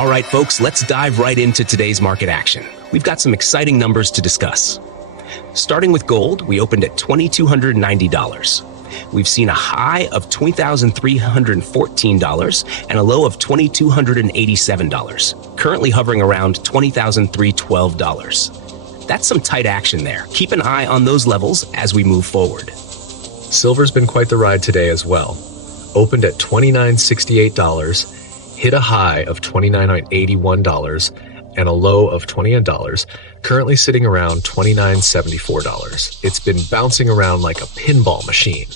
All right, folks, let's dive right into today's market action. We've got some exciting numbers to discuss. Starting with gold, we opened at $2,290. We've seen a high of $20,314 and a low of $2,287, currently hovering around $20,312. That's some tight action there. Keep an eye on those levels as we move forward. Silver's been quite the ride today as well. Opened at $29.68, hit a high of $29.81 and a low of $28, currently sitting around $29.74. It's been bouncing around like a pinball machine.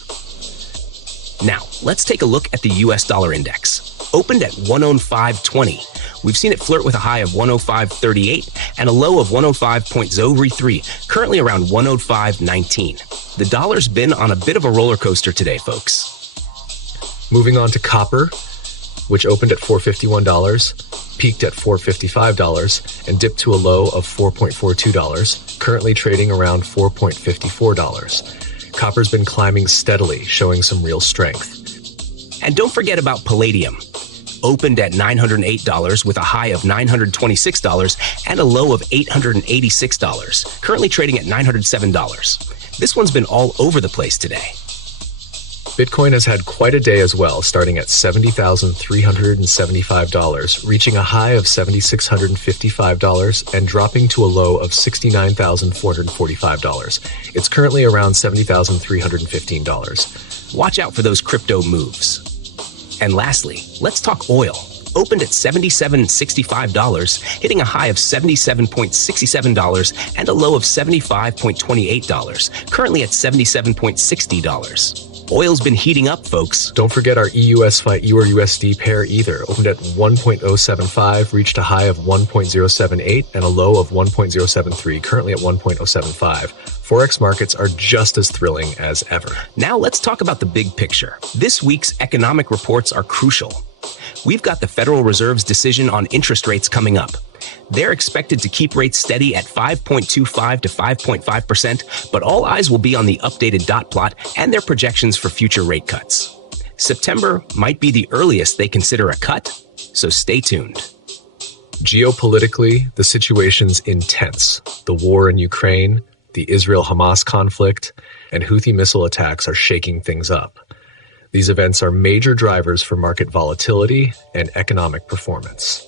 Now, let's take a look at the US dollar index. Opened at 105.20. We've seen it flirt with a high of 105.38 and a low of 105.03, currently around 105.19. The dollar's been on a bit of a roller coaster today, folks. Moving on to copper, which opened at $451, peaked at $455, and dipped to a low of $4.42, currently trading around $4.54. Copper's been climbing steadily, showing some real strength. And don't forget about palladium. Opened at $908 with a high of $926 and a low of $886, currently trading at $907. This one's been all over the place today. Bitcoin has had quite a day as well, starting at $70,375, reaching a high of $7,655 and dropping to a low of $69,445. It's currently around $70,315. Watch out for those crypto moves. And lastly, let's talk oil. Opened at $77.65, hitting a high of $77.67 and a low of $75.28, currently at $77.60. Oil's been heating up, folks. Don't forget our EUS fight EUR-USD pair either. Opened at 1.075, reached a high of 1.078 and a low of 1.073, currently at 1.075. Forex markets are just as thrilling as ever. Now let's talk about the big picture. This week's economic reports are crucial. We've got the Federal Reserve's decision on interest rates coming up. They're expected to keep rates steady at 5.25 to 5.5%, but all eyes will be on the updated dot plot and their projections for future rate cuts. September might be the earliest they consider a cut, so stay tuned. Geopolitically, the situation's intense. The war in Ukraine, the Israel-Hamas conflict, and Houthi missile attacks are shaking things up. These events are major drivers for market volatility and economic performance.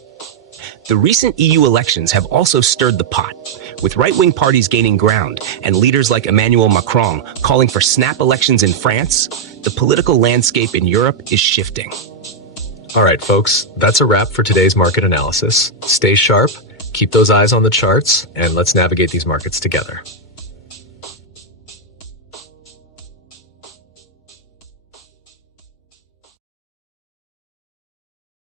The recent EU elections have also stirred the pot, with right-wing parties gaining ground and leaders like Emmanuel Macron calling for snap elections in France. The political landscape in Europe is shifting. All right, folks, that's a wrap for today's market analysis. Stay sharp, keep those eyes on the charts, and let's navigate these markets together.